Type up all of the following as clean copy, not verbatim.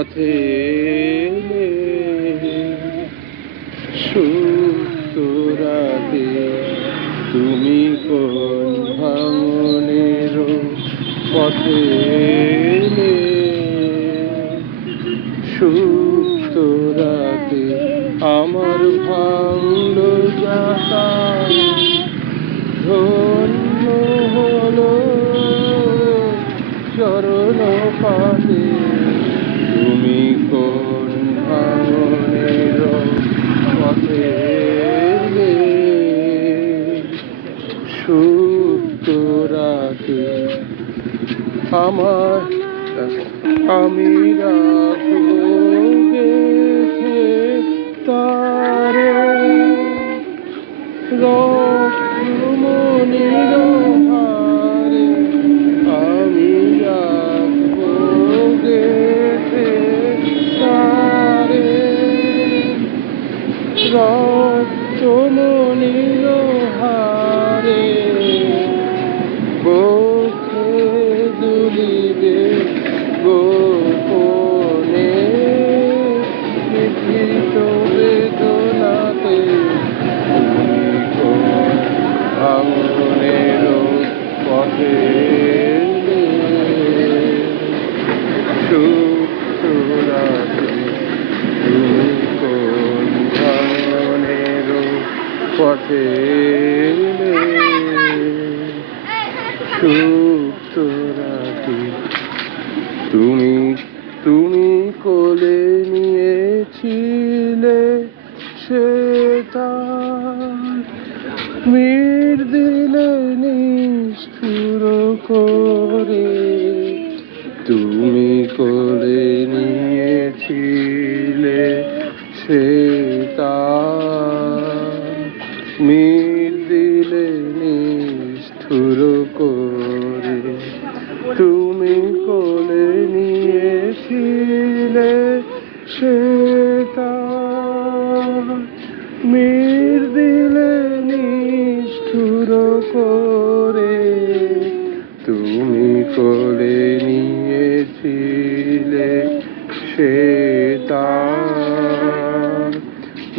পথে সুপ্ত রাতে তুমি কোন ভাঙনের পথে সুপ্ত রাতে আমার ভাঙল যাতা ধন্য হলো চরণ পাতে তুমি কোন ভাঙনের পথে সুপ্ত রাতে আমার আমি রাখবো গেথে তারে রক্তমণির হারে আমি রাখবো গেথে তারে রক্তমণির হারে বক্ষে দুলিবে গোপনে লিখিত বেদনাতে তুমি কোন ভাঙনের পথে সুপ্ত রাতে তুমি কোন ভাঙনের পথে সুপ্ত রাতে তুমি তুমি কোলে নিয়েছিলে সে তার মীর দিলে নিষ্ঠুর করে তুমি কোলে নিয়েছিলে সে তার মীর দিলে নিষ্ঠুর করে তুমি কোলে নিয়েছিলে সে তার মীর দিলে নিষ্ঠুর করে তুমি কোলে নিয়েছিলে সে তার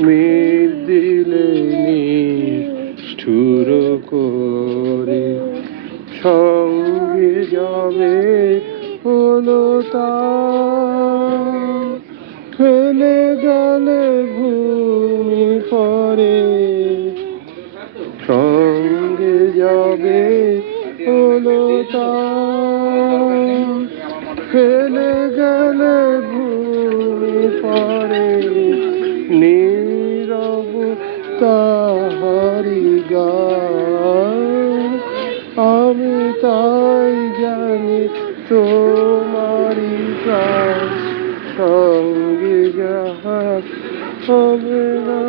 মীর দিলে নিষ্ঠুর করে সঙ্গে যাবে হলো তার ফেলে গেলে ভূমি পরে সঙ্গে যাবে হলো তার ফেলে গেলে ভূমি পরে নীরব তাহারি গান আমি তাই জানি তোমারি প্রাণ সঙ্গে যাহা হবে না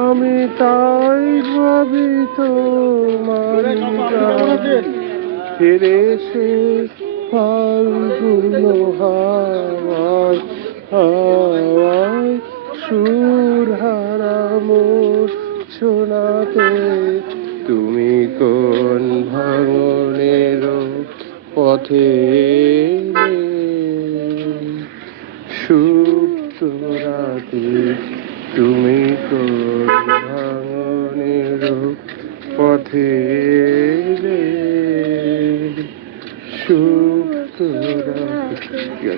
আমি তাই ভাবি তোমারি প্রাণ ফিরে সে ফাল্গুন হাওয়ায় হাওয়ায় সুর হারা মোর শোনাতে তুমি কোন ভাঙনের পথে সুপ্ত রাতে তুমি কোন ভাঙনের পথে সুপ্ত রাতে